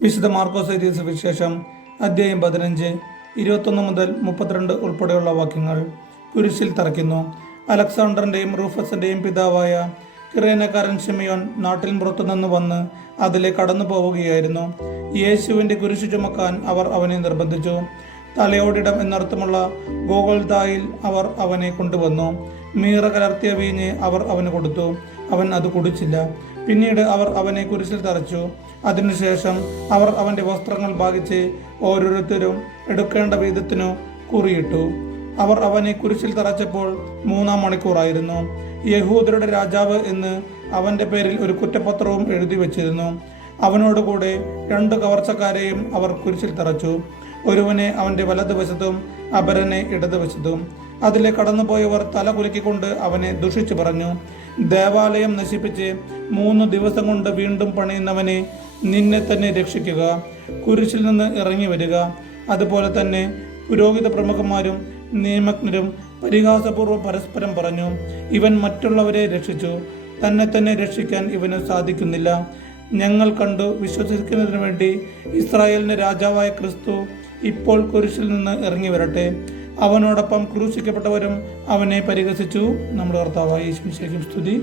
വിശുദ്ധ മാർക്കോസ് എഴുതിയ സുവിശേഷം അധ്യായം 15 21 മുതൽ 32 ഉൾപ്പെടെയുള്ള വാക്യങ്ങൾ. കുരിശിൽ തറയ്ക്കുന്നു. അലക്സാണ്ടറിന്റെയും റൂഫസിന്റെയും പിതാവായ കിറേനക്കാരൻ ശിമയോൻ നാട്ടിൻ പുറത്തുനിന്ന് വന്ന് അതിലെ കടന്നു പോവുകയായിരുന്നു. യേശുവിന്റെ കുരിശു ചുമക്കാൻ അവർ അവനെ നിർബന്ധിച്ചു. തലയോടിടം എന്നർത്ഥമുള്ള ഗോഗൊൽഥായിൽ അവർ അവനെ കൊണ്ടുവന്നു. മീറ കലർത്തിയ വീഞ്ഞ് അവർ അവന് കൊടുത്തു. അവൻ അത് കുടിച്ചില്ല. പിന്നീട് അവർ അവനെ കുരിശിൽ തറച്ചു. അതിനുശേഷം അവർ അവന്റെ വസ്ത്രങ്ങൾ ഭാഗിച്ച് ഓരോരുത്തരും എടുക്കേണ്ട വീതത്തിനു കുറിയിട്ടു. അവർ അവനെ കുരിശിൽ തറച്ചപ്പോൾ 3-ാം മണിക്കൂറായിരുന്നു. യഹൂദരുടെ രാജാവ് എന്ന് അവന്റെ പേരിൽ ഒരു കുറ്റപത്രവും എഴുതി വച്ചിരുന്നു. അവനോടുകൂടെ 2 കവർച്ചക്കാരെയും അവർ കുരിശിൽ തറച്ചു. ഒരുവനെ അവന്റെ വലതുവശത്തും അപരനെ ഇടതുവശത്തും. അതിലെ കടന്നുപോയവർ തല കുലുക്കിക്കൊണ്ട് അവനെ ദുഷിച്ചു പറഞ്ഞു, ദേവാലയം നശിപ്പിച്ച് 3 ദിവസം കൊണ്ട് വീണ്ടും പണിയുന്നവനെ, നിന്നെ തന്നെ രക്ഷിക്കുക, കുരിശിൽ നിന്ന് ഇറങ്ങി വരിക. അതുപോലെ തന്നെ പുരോഹിത പ്രമുഖന്മാരും നിയമജ്ഞരും പരിഹാസപൂർവ്വം പരസ്പരം പറഞ്ഞു, ഇവൻ മറ്റുള്ളവരെ രക്ഷിച്ചു, തന്നെ തന്നെ രക്ഷിക്കാൻ ഇവന് സാധിക്കുന്നില്ല. ഞങ്ങൾ കണ്ടു വിശ്വസിക്കുന്നതിനു വേണ്ടി ഇസ്രായേലിന്റെ രാജാവായ ക്രിസ്തു ഇപ്പോൾ കുരിശിൽ നിന്ന് ഇറങ്ങി വരട്ടെ. അവനോടൊപ്പം ക്രൂശിക്കപ്പെട്ടവരും അവനെ പരിഹസിച്ചു. നമ്മുടെ കർത്താവായ യേശുവിന്റെ സ്തുതി.